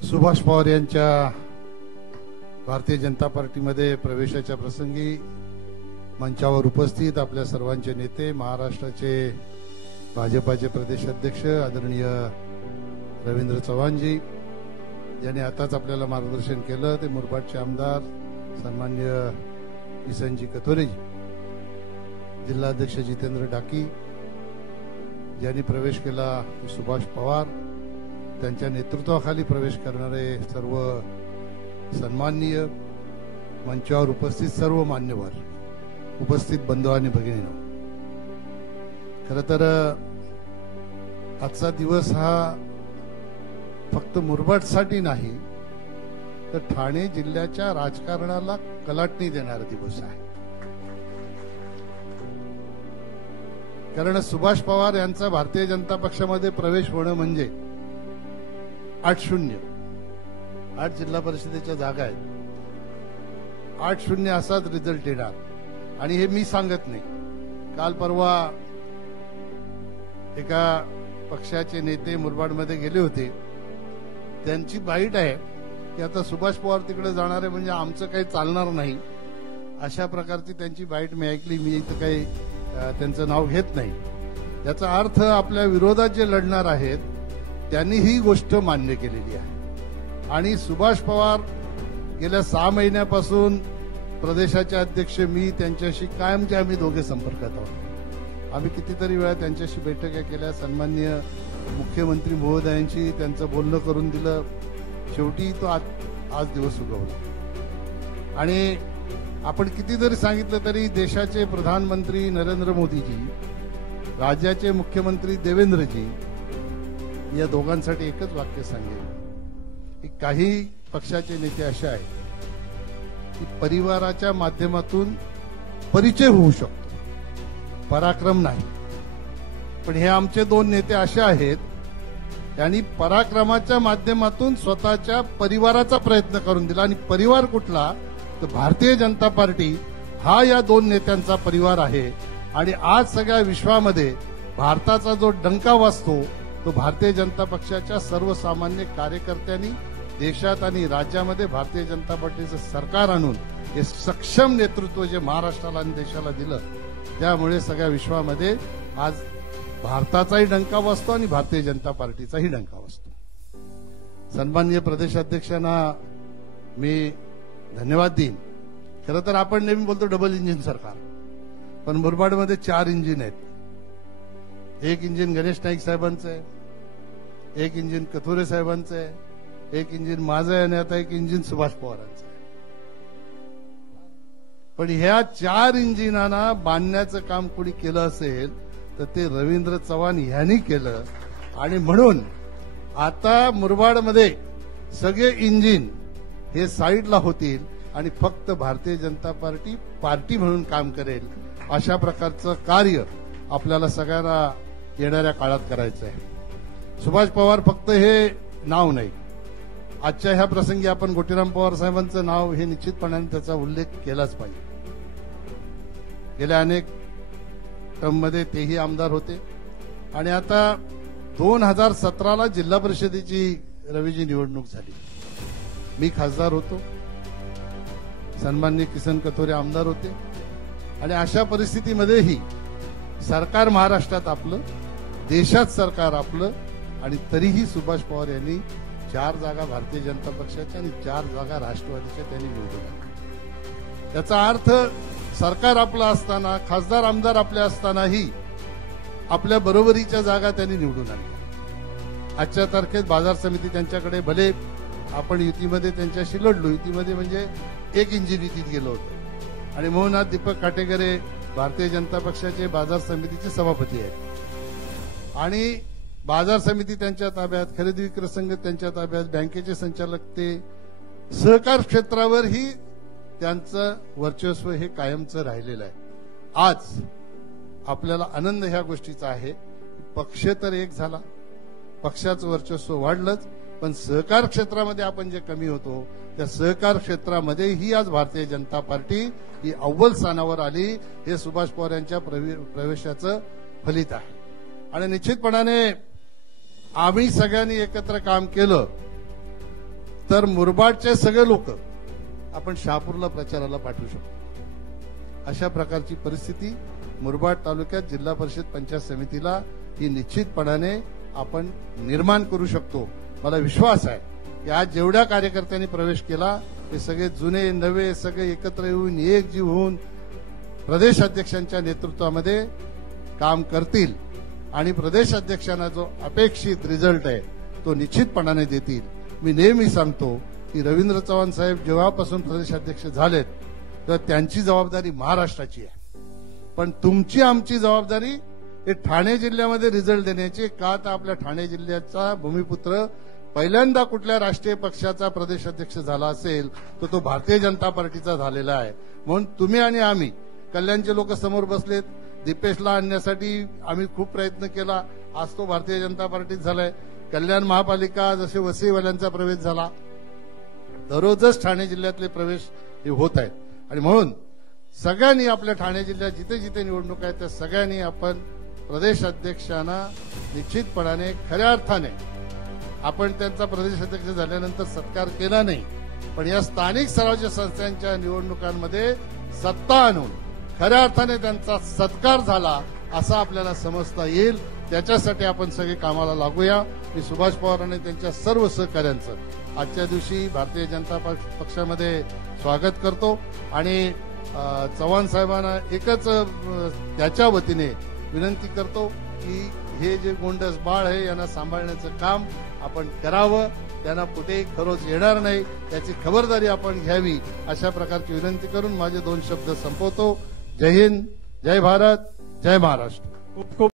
सुभाष पवार यांच्या भारतीय जनता पार्टीमध्ये प्रवेशाच्या प्रसंगी मंचावर उपस्थित आपल्या सर्वांचे नेते, महाराष्ट्राचे भाजपाचे प्रदेश अध्यक्ष आदरणीय रवींद्र चव्हाणजी यांनी आताच आपल्याला मार्गदर्शन केलं, ते मुरबाडचे आमदार सन्माननीय किसनजी कथोरेजी, जिल्हाध्यक्ष जितेंद्र डाकी ज्यांनी प्रवेश केला, सुभाष पवार त्यांच्या नेतृत्वाखाली प्रवेश करणारे सर्व सन्माननीय मंचावर उपस्थित सर्व मान्यवर, उपस्थित बंधू आणि भगिनींनो, खरं तर आजचा दिवस हा फक्त मुरबाडसाठी नाही तर ठाणे जिल्ह्याच्या राजकारणाला कलाटणी देणारा दिवस आहे. कारण सुभाष पवार यांचा भारतीय जनता पक्षामध्ये प्रवेश होणं म्हणजे 8 जिल्हा परिषदेच्या जागा आहेत, 8-0 असाच रिझल्ट येणार. आणि हे मी सांगत नाही, काल परवा एका पक्षाचे नेते मुरबाडमध्ये गेले होते, त्यांची बाईट आहे की आता सुभाष पवार तिकडे जाणार आहे म्हणजे आमचं काही चालणार नाही, अशा प्रकारची त्यांची बाईट मी ऐकली. मी इथं काही त्यांचं नाव घेत नाही. याचा अर्थ आपल्या विरोधात जे लढणार आहेत त्यांनी ही गोष्ट मान्य केलेली आहे. आणि सुभाष पवार गेल्या 6 महिन्यापासून प्रदेशाचे अध्यक्ष मी, त्यांच्याशी कायमचे आम्ही दोघे संपर्कात आहोत. आम्ही कितीतरी वेळा त्यांच्याशी बैठका केल्या, सन्माननीय मुख्यमंत्री महोदयांशी त्यांचं बोलणं करून दिलं. शेवटी तो आज दिवस उगवला. आणि आपण किती जरी सांगितलं तरी देशाचे प्रधानमंत्री नरेंद्र मोदीजी, राज्याचे मुख्यमंत्री देवेंद्रजी, या दोघांसाठी एकच वाक्य सांगेल की काही पक्षाचे नेते असे आहेत की परिवाराच्या माध्यमातून परिचय होऊ शकतो, पराक्रम नाही. पण हे आमचे 2 नेते असे आहेत त्यांनी पराक्रमाच्या माध्यमातून स्वतःच्या परिवाराचा प्रयत्न करून दिला. आणि परिवार कुठला तर भारतीय जनता पार्टी हा या 2 नेत्यांचा परिवार आहे. आणि आज सगळ्या विश्वामध्ये भारताचा जो डंका वाजतो तो भारतीय जनता पक्षाच्या सर्वसामान्य कार्यकर्त्यांनी देशात आणि राज्यामध्ये भारतीय जनता पार्टीचं सरकार आणून हे सक्षम नेतृत्व जे महाराष्ट्राला आणि देशाला दिलं, त्यामुळे सगळ्या विश्वामध्ये आज भारताचाही डंका वाजतो आणि भारतीय जनता पार्टीचाही डंका वाजतो. सन्माननीय प्रदेशाध्यक्षांना मी धन्यवाद देईन. खरं तर आपण नेहमी बोलतो डबल इंजिन सरकार, पण मुरबाडमध्ये 4 इंजिन आहेत. एक इंजिन गणेश नाईक साहेबांचं आहे, एक इंजिन कथोरे साहेबांचं आहे, एक इंजिन माझं आहे आणि आता एक इंजिन सुभाष पवारांचं आहे. पण ह्या 4 इंजिनांना बांधण्याचं काम कोणी केलं असेल तर ते रवींद्र चव्हाण यांनी केलं. आणि म्हणून आता मुरबाडमध्ये सगळे इंजिन हे साईडला होतील आणि फक्त भारतीय जनता पार्टी म्हणून काम करेल, अशा प्रकारचं कार्य आपल्याला सगळ्यांना येणाऱ्या काळात करायचं आहे. सुभाष पवार फक्त हे नाव नाही, आजच्या ह्या प्रसंगी आपण गोटीराम पवार साहेबांचं नाव हे निश्चितपणाने त्याचा उल्लेख केलाच पाहिजे. गेल्या अनेक टर्ममध्ये तेही आमदार होते आणि आता 2017ला जिल्हा परिषदेची रवीची निवडणूक झाली. मी खासदार होतो, सन्माननीय किसन कथोरे आमदार होते. आणि अशा परिस्थितीमध्येही सरकार महाराष्ट्रात आपलं, देशात सरकार आपलं, आणि तरीही सुभाष पवार यांनी 4 जागा भारतीय जनता पक्षाच्या आणि 4 जागा राष्ट्रवादीच्या त्यांनी निवडून आणल्या. याचा अर्थ सरकार आपलं असताना, खासदार आमदार आपले असतानाही आपल्या बरोबरीच्या जागा त्यांनी निवडून आणल्या. आजच्या तारखेत बाजार समिती त्यांच्याकडे, भले आपण युतीमध्ये त्यांच्याशी लढलो, युतीमध्ये म्हणजे एक इंजिन युतीत गेलो होतो. आणि मोहनाथ दीपक काटेकरे भारतीय जनता पक्षाचे बाजार समितीचे सभापती आहेत. आणि बाजार समिती त्यांच्या ताब्यात, खरेदी विक्री संघ त्यांच्या ताब्यात, बँकेचे संचालक, ते सहकार क्षेत्रावरही त्यांचं वर्चस्व हे कायमचं राहिलेलं आहे. आज आपल्याला आनंद ह्या गोष्टीचा आहे, पक्ष तर एक झाला, पक्षाचं वर्चस्व वाढलंच, पण सहकार क्षेत्रामध्ये आपण जे कमी होतो त्या सहकार क्षेत्रामध्येही आज भारतीय जनता पार्टी ही अव्वल स्थानावर आली. हे सुभाष पवार यांच्या प्रवेशाचं फलित आहे. आणि निश्चितपणाने आम्ही सगळ्यांनी एकत्र काम केलं तर मुरबाडचे सगळे लोक आपण शहापूरला प्रचाराला पाठवू शकतो. अशा प्रकारची परिस्थिती मुरबाड तालुक्यात जिल्हा परिषद पंचायत समितीला ही निश्चितपणाने आपण निर्माण करू शकतो. मला विश्वास आहे की आज जेवढ्या कार्यकर्त्यांनी प्रवेश केला ते सगळे जुने नवे सगळे एकत्र येऊन एकजीव होऊन प्रदेश अध्यक्षांच्या नेतृत्वामध्ये काम करतील आणि प्रदेश अध्यक्षांना जो अपेक्षित रिझल्ट आहे तो निश्चितपणाने देतील. मी नेहमी सांगतो की रवींद्र चव्हाण साहेब जेव्हापासून प्रदेशाध्यक्ष झालेत तर त्यांची जबाबदारी महाराष्ट्राची आहे, पण तुमची आमची जबाबदारी हे ठाणे जिल्ह्यामध्ये रिझल्ट देण्याची. का तर आपल्या ठाणे जिल्ह्याचा भूमिपुत्र पहिल्यांदा कुठल्या राष्ट्रीय पक्षाचा प्रदेशाध्यक्ष झाला असेल तर तो भारतीय जनता पार्टीचा झालेला आहे. म्हणून तुम्ही आणि आम्ही कल्याणचे लोक समोर बसलेत, दीपेशला आणण्यासाठी आम्ही खूप प्रयत्न केला, आज तो भारतीय जनता पार्टीत झालाय. कल्याण महापालिका जसे वसईवाल्यांचा प्रवेश झाला, दररोजच ठाणे जिल्ह्यातले प्रवेश हे होत आहेत. आणि म्हणून सगळ्यांनी आपल्या ठाणे जिल्ह्यात जिथे जिथे निवडणूक आहेत त्या सगळ्यांनी आपण प्रदेश अध्यक्षांना निश्चितपणाने खऱ्या अर्थाने आपण त्यांचा प्रदेश अध्यक्ष झाल्यानंतर सत्कार केला नाही, पण या स्थानिक स्वराज्य संस्थांच्या निवडणुकांमध्ये सत्ता आणून खऱ्या अर्थाने त्यांचा सत्कार झाला असं आपल्याला समजता येईल. त्याच्यासाठी आपण सगळे कामाला लागूया. मी सुभाष पवार आणि त्यांच्या सर्व सहकाऱ्यांचं आजच्या दिवशी भारतीय जनता पक्षामध्ये स्वागत करतो आणि चव्हाण साहेबांना एकच त्याच्या वतीने विनंती करतो की हे जे गोंडस बाळ आहे यांना सांभाळण्याचं काम आपण करावं, त्यांना कुठेही खरोच येणार नाही त्याची खबरदारी आपण घ्यावी, अशा प्रकारची विनंती करून माझे 2 शब्द संपवतो. जय हिंद, जय भारत, जय महाराष्ट्र.